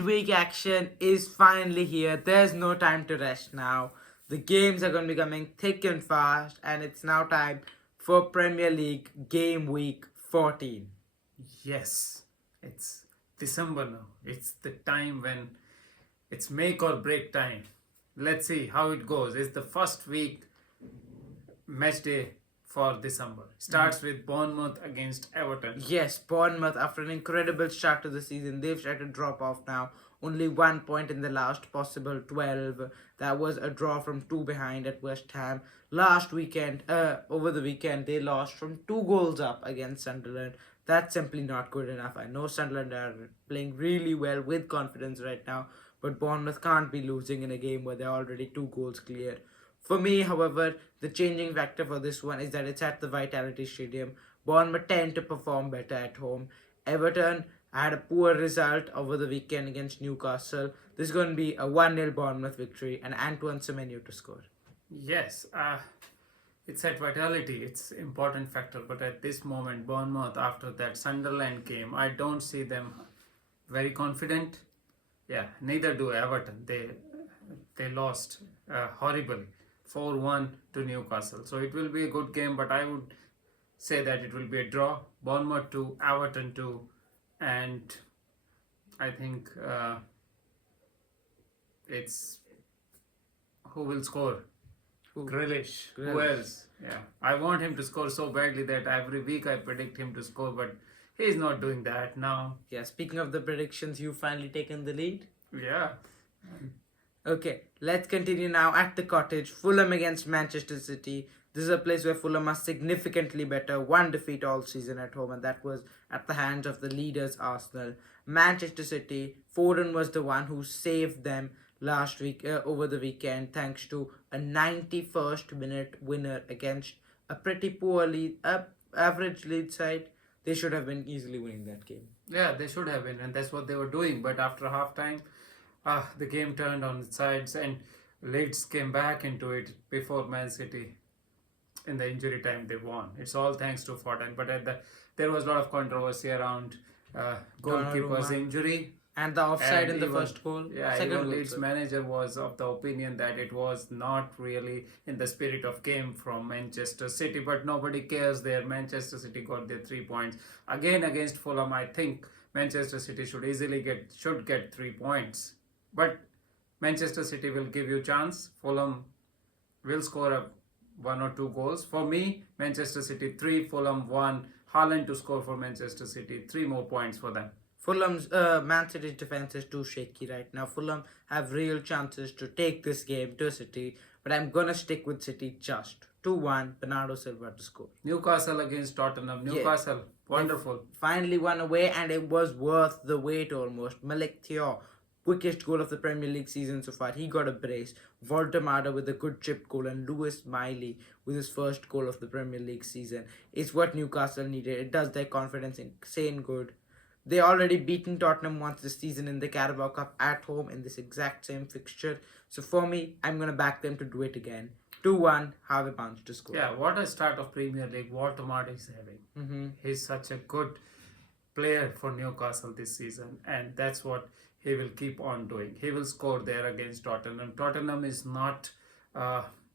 Midweek action is finally here. There's no time to rest now. The games are going to be coming thick and fast, and it's now time for Premier League Game Week 14. Yes, it's December now. It's the time when it's make or break time. Let's see how it goes. It's the first week match day for December. Starts with Bournemouth against Everton. Yes, Bournemouth, after an incredible start to the season, they've started to drop off now. Only 1 point in the last possible 12. That was a draw from 2 behind at West Ham. Last weekend, over the weekend, they lost from 2 goals up against Sunderland. That's simply not good enough. I know Sunderland are playing really well with confidence right now, but Bournemouth can't be losing in a game where they're already 2 goals clear. For me, however, the changing factor for this one is that it's at the Vitality Stadium. Bournemouth tend to perform better at home. Everton had a poor result over the weekend against Newcastle. This is going to be a 1-0 Bournemouth victory and Antoine Semenyo to score. Yes, it's at Vitality. It's important factor. But at this moment, Bournemouth after that Sunderland game, I don't see them very confident. Yeah, neither do Everton. They lost horribly. 4-1 to Newcastle. So it will be a good game, but I would say that it will be a draw. Bournemouth 2, Everton 2, and I think it's who will score? Grealish. Who else? Yeah. I want him to score so badly that every week I predict him to score, but he's not doing that now. Yeah, speaking of the predictions, you've finally taken the lead. Yeah. Okay, let's continue now at the Cottage. Fulham against Manchester City. This is a place where Fulham are significantly better. 1 defeat all season at home, and that was at the hands of the leaders Arsenal. Manchester City, Foden was the one who saved them last week over the weekend thanks to a 91st minute winner against a pretty poor lead, average lead side. They should have been easily winning that game. Yeah, they should have been, and that's what they were doing. But after halftime, the game turned on its sides, and Leeds came back into it before Man City. In the injury time, they won. It's all thanks to Foden. But there was a lot of controversy around goalkeeper's injury. And the offside in the first goal. Yeah, second even goal, Leeds sorry. manager was of the opinion that it was not really in the spirit of game from Manchester City. But nobody cares there. Manchester City got their 3 points. Again, against Fulham, I think Manchester City should easily get 3 points. But Manchester City will give you chance. Fulham will score 1 or 2 goals. For me, Manchester City 3, Fulham 1. Haaland to score for Manchester City. 3 more points for them. Fulham's Man City's defense is too shaky right now. Fulham have real chances to take this game to City, but I'm gonna stick with City just 2-1. Bernardo Silva to score. Newcastle against Tottenham. Newcastle, wonderful. Finally won away, and it was worth the wait almost. Malik Thiaw, quickest goal of the Premier League season so far. He got a brace. Voldemada with a good chip goal, and Lewis Miley with his first goal of the Premier League season. It's what Newcastle needed. It does their confidence insane good. They already beaten Tottenham once this season in the Carabao Cup at home in this exact same fixture. So for me, I'm going to back them to do it again. 2-1, Harvey Barnes to score. Yeah, what a start of Premier League Voldemada is having. He's such a good player for Newcastle this season, and that's what he will keep on doing. He will score there against Tottenham. Tottenham is not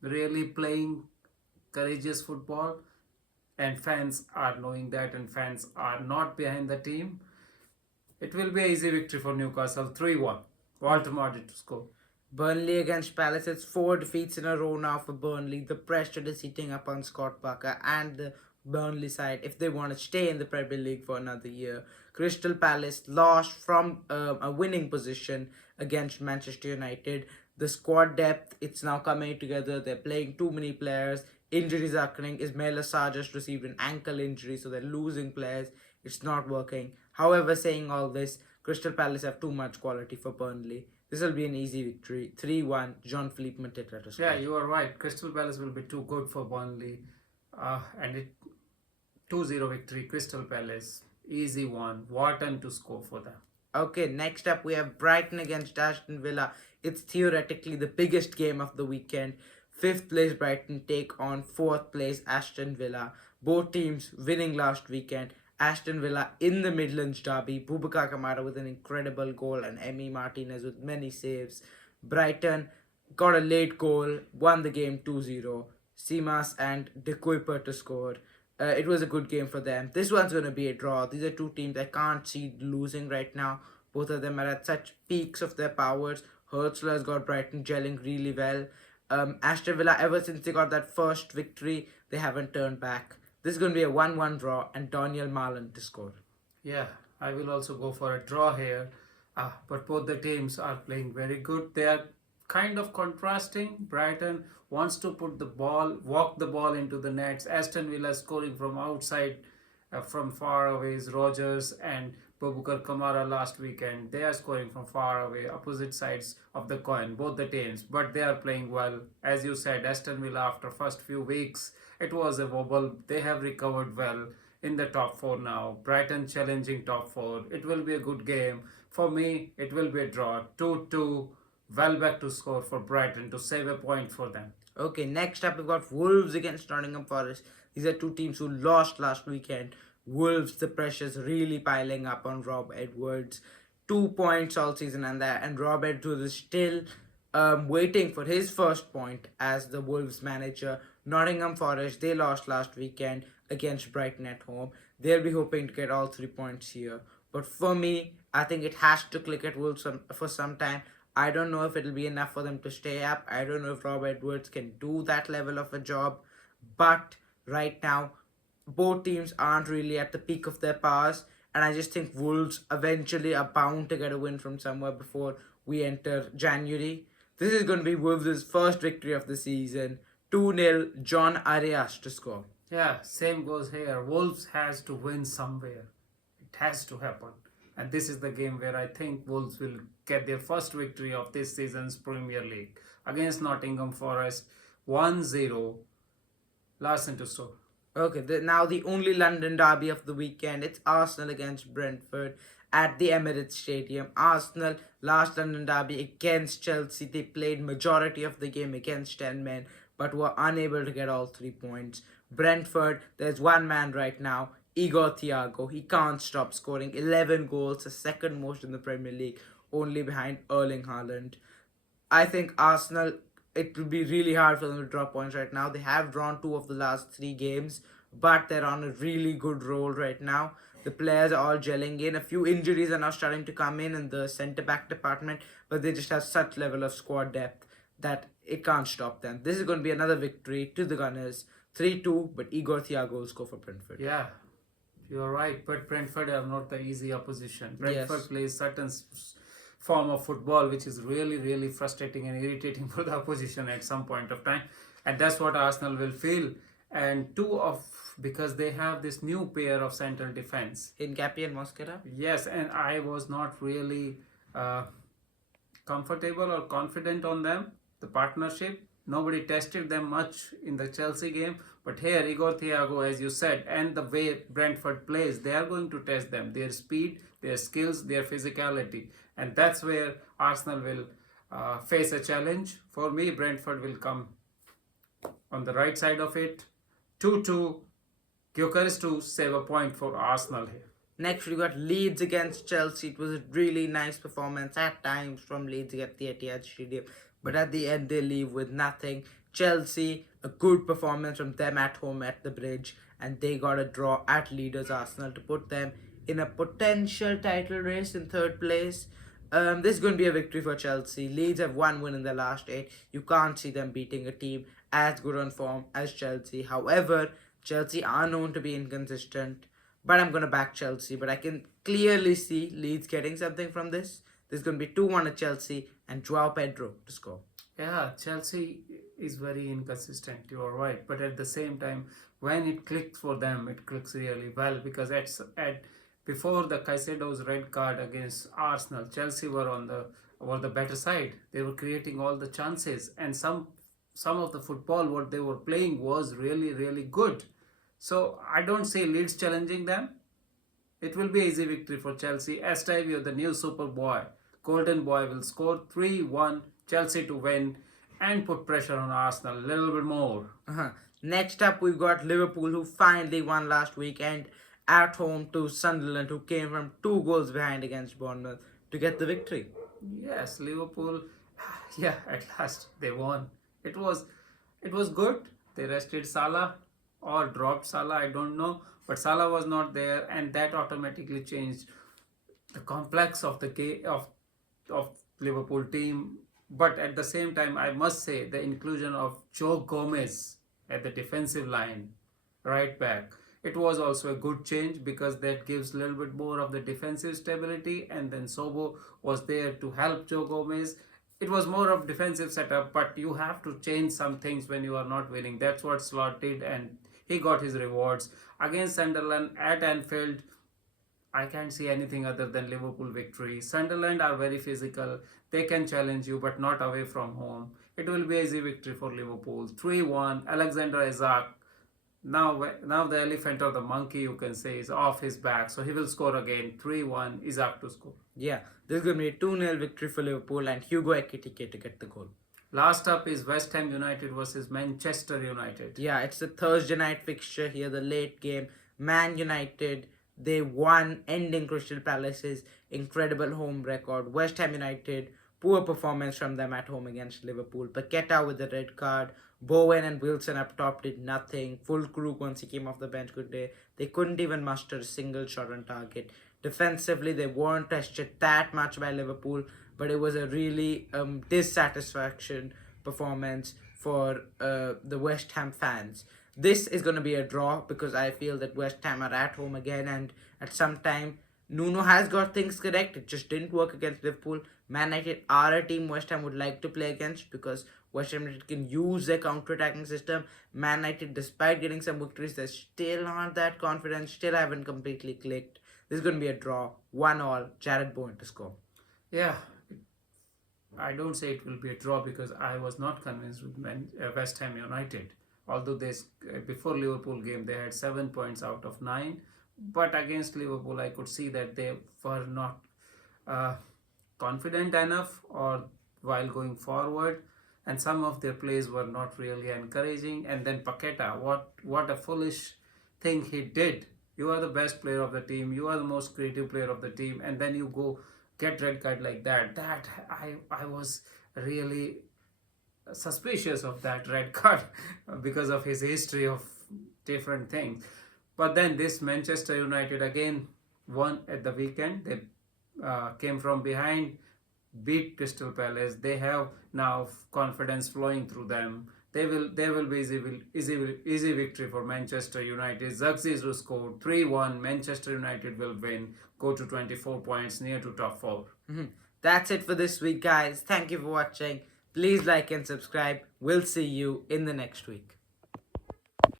really playing courageous football, and fans are knowing that, and fans are not behind the team. It will be an easy victory for Newcastle. 3-1. Voldemada to score. Burnley against Palace. It's 4 defeats in a row now for Burnley. The pressure is heating up on Scott Parker and the Burnley side if they want to stay in the Premier League for another year. Crystal Palace lost from a winning position against Manchester United. The squad depth, it's now coming together. They're playing too many players. Injuries are occurring. Ismail Assar just received an ankle injury, so they're losing players. It's not working. However, saying all this, Crystal Palace have too much quality for Burnley. This will be an easy victory. 3-1, Jean-Philippe Mateta to score. Yeah, you are right. Crystal Palace will be too good for Burnley. And it 2-0 victory, Crystal Palace. Easy one. Wharton to score for them. Okay, next up we have Brighton against Aston Villa. It's theoretically the biggest game of the weekend. 5th place Brighton take on 4th place Aston Villa. Both teams winning last weekend. Aston Villa in the Midlands derby. Boubacar Kamara with an incredible goal and Emi Martinez with many saves. Brighton got a late goal, won the game 2-0. Simas and De Kuiper to score. It was a good game for them. This one's going to be a draw. These are two teams I can't see losing right now. Both of them are at such peaks of their powers. Hurtzler has got Brighton gelling really well. Aston Villa, ever since they got that first victory, they haven't turned back. This is going to be a 1-1 draw and Daniel Marlon to score. Yeah, I will also go for a draw here. But both the teams are playing very good. They are kind of contrasting. Brighton wants to walk the ball into the nets. Aston Villa scoring from outside, from far away is Rogers and Boubacar Kamara last weekend. They are scoring from far away, opposite sides of the coin, both the teams. But they are playing well. As you said, Aston Villa after first few weeks, it was a wobble. They have recovered well in the top four now. Brighton challenging top four. It will be a good game. For me, it will be a draw. 2-2. Welbeck to score for Brighton to save a point for them. Okay, next up we've got Wolves against Nottingham Forest. These are two teams who lost last weekend. Wolves, the pressure's really piling up on Rob Edwards. 2 points all season and Rob Edwards is still waiting for his first point as the Wolves manager. Nottingham Forest, they lost last weekend against Brighton at home. They'll be hoping to get all 3 points here. But for me, I think it has to click at Wolves for some time. I don't know if it'll be enough for them to stay up. I don't know if Rob Edwards can do that level of a job. But right now, both teams aren't really at the peak of their powers. And I just think Wolves eventually are bound to get a win from somewhere before we enter January. This is going to be Wolves' first victory of the season. 2-0, John Arias to score. Yeah, same goes here. Wolves has to win somewhere. It has to happen. And this is the game where I think Wolves will get their first victory of this season's Premier League against Nottingham Forest. 1-0. Larson to score. Okay, now the only London derby of the weekend. It's Arsenal against Brentford at the Emirates Stadium. Arsenal, last London derby against Chelsea. They played majority of the game against 10 men, but were unable to get all 3 points. Brentford, there's one man right now, Igor Thiago. He can't stop scoring 11 goals, the second most in the Premier League, only behind Erling Haaland. I think Arsenal, it will be really hard for them to draw points right now. They have drawn 2 of the last 3 games, but they're on a really good roll right now. The players are all gelling in. A few injuries are now starting to come in the centre-back department, but they just have such level of squad depth that it can't stop them. This is going to be another victory to the Gunners. 3-2, but Igor Thiago will score for Brentford. Yeah, you're right. But Brentford are not the easy opposition. Brentford Yes. plays certain form of football which is really, really frustrating and irritating for the opposition at some point of time. And that's what Arsenal will feel. And because they have this new pair of central defense. Hincapié and Mosquera. Yes, and I was not really comfortable or confident on them, the partnership. Nobody tested them much in the Chelsea game. But here, Igor Thiago, as you said, and the way Brentford plays, they are going to test them. Their speed, their skills, their physicality. And that's where Arsenal will face a challenge. For me, Brentford will come on the right side of it. 2-2. Gyökeres to save a point for Arsenal here. Next, we got Leeds against Chelsea. It was a really nice performance at times from Leeds at the Etihad Stadium, but at the end, they leave with nothing. Chelsea, a good performance from them at home at the Bridge, and they got a draw at leaders Arsenal to put them in a potential title race in third place. This is going to be a victory for Chelsea. Leeds have 1 win in the last 8. You can't see them beating a team as good on form as Chelsea. However, Chelsea are known to be inconsistent, but I'm going to back Chelsea. But I can clearly see Leeds getting something from this. There's going to be 2-1 at Chelsea and Joao Pedro to score. Yeah, Chelsea is very inconsistent, you are right. But at the same time, when it clicks for them, it clicks really well because before the Caicedo's red card against Arsenal, Chelsea were the better side. They were creating all the chances, and some of the football what they were playing was really, really good. So I don't see Leeds challenging them. It will be an easy victory for Chelsea. Estevio, the new super boy, golden boy, will score 3-1, Chelsea to win and put pressure on Arsenal a little bit more. Next up, we've got Liverpool, who finally won last weekend at home to Sunderland, who came from 2 goals behind against Bournemouth to get the victory. Yes, Liverpool, yeah, at last they won. It was it was good. They rested Salah or dropped Salah, I don't know, but Salah was not there, and that automatically changed the complex of the game of Liverpool team. But at the same time, I must say the inclusion of Joe Gomez at the defensive line, right back, it was also a good change because that gives a little bit more of the defensive stability. And then Sobo was there to help Joe Gomez. It was more of defensive setup, but you have to change some things when you are not winning. That's what Slot did, and he got his rewards against Sunderland at Anfield. I can't see anything other than Liverpool victory. Sunderland are very physical. They can challenge you, but not away from home. It will be easy victory for Liverpool. 3-1. Alexander Isaac. Now the elephant or the monkey, you can say, is off his back. So he will score again. 3-1. Isaac to score. Yeah, this is going to be a 2-0 victory for Liverpool and Hugo Ekitike to get the goal. Last up is West Ham United versus Manchester United. Yeah, it's a Thursday night fixture here, the late game. Man United, they won, ending Crystal Palace's incredible home record. West Ham United, poor performance from them at home against Liverpool. Paqueta with the red card. Bowen and Wilson up top did nothing. Full Krug once he came off the bench good day. They couldn't even muster a single shot on target. Defensively, they weren't tested that much by Liverpool, but it was a really dissatisfaction performance for the West Ham fans. This is going to be a draw because I feel that West Ham are at home again, and at some time Nuno has got things correct. It just didn't work against Liverpool. Man United are a team West Ham would like to play against because West Ham United can use their counter-attacking system. Man United, despite getting some victories, they're still not that confident, still haven't completely clicked. This is going to be a draw, 1-1, Jared Bowen to score. Yeah, I don't say it will be a draw because I was not convinced with West Ham United. Although before Liverpool game they had 7 points out of 9, but against Liverpool I could see that they were not confident enough or while going forward, and some of their plays were not really encouraging. And then Paqueta, what a foolish thing he did. You are the best player of the team, you are the most creative player of the team, and then you go get red card like that. I was really suspicious of that red card because of his history of different things. But then this Manchester United again won at the weekend. They came from behind, beat Crystal Palace. They have now confidence flowing through them. There will be easy victory for Manchester United. Zagzis scored 3-1. Manchester United will win, go to 24 points, near to top 4. That's it for this week, guys. Thank you for watching. Please like and subscribe. We'll see you in the next week.